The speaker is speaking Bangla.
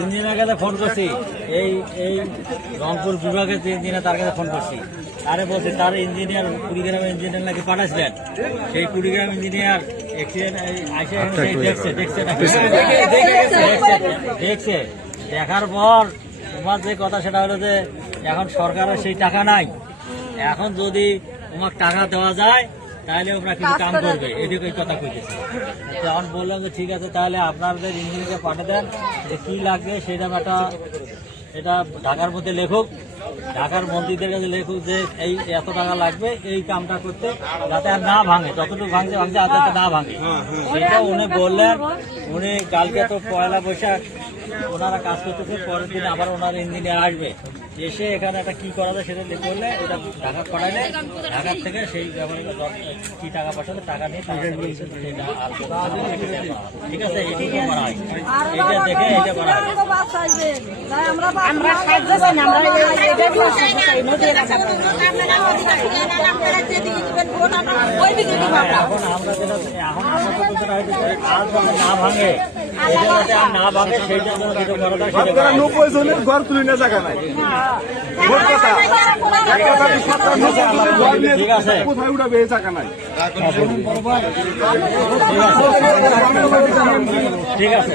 ইঞ্জিনিয়ার কাছে ফোন করছি। এই এই রংপুর বিভাগের যে ইঞ্জিনিয়ার তার কাছে ফোন করছি। আরে বলছে তার ইঞ্জিনিয়ার কুড়িগ্রাম ইঞ্জিনিয়ার নাকি পাঠাচ্ছিলেন সেই কুড়িগ্রাম ইঞ্জিনিয়ার সেই দেখছে দেখছে দেখছে। দেখার পর তোমার যে কথা সেটা হলো যে এখন সরকারের সেই টাকা নাই। এখন যদি তোমার টাকা দেওয়া যায় তাহলে ওরা কিছু কাম করবে। এদিকে কথা কইতেছে। তখন বললাম যে ঠিক আছে তাহলে আপনাদের ইঞ্জিনিয়ারকে পাঠিয়ে দেন যে কী লাগবে সেটা একটা এটা ঢাকার মধ্যে লেখক। ঢাকার মন্ত্রীদের কাছে লেখুক যে এই এত টাকা লাগবে এই কামটা করতে যাতে আর না ভাঙে। যতটুকু ভাঙছে ভাঙছে আর যাতে না ভাঙে। সেটা উনি বললেন। উনি কালকে তো পয়লা বৈশাখ ওনারা কাজ করতেছে পরের দিন আবার ওনার ইঞ্জিনিয়ার আসবে এসে এখানে একটা কি করা যায় সেটা করলে ওটা ঢাকা পাঠাইলে ঢাকার থেকে সেই ব্যাপারে কি টাকা পাঠালে টাকা নিয়ে হয়। ঠিক আছে এটি করা হয় এটা দেখে এটা করা হয়। এখন আমরা যেটা এখন নব্বই জনের ঘর তুলে না জায়গা নাই। কোথায় উঠাবে এই জায়গা নাই। ঠিক আছে।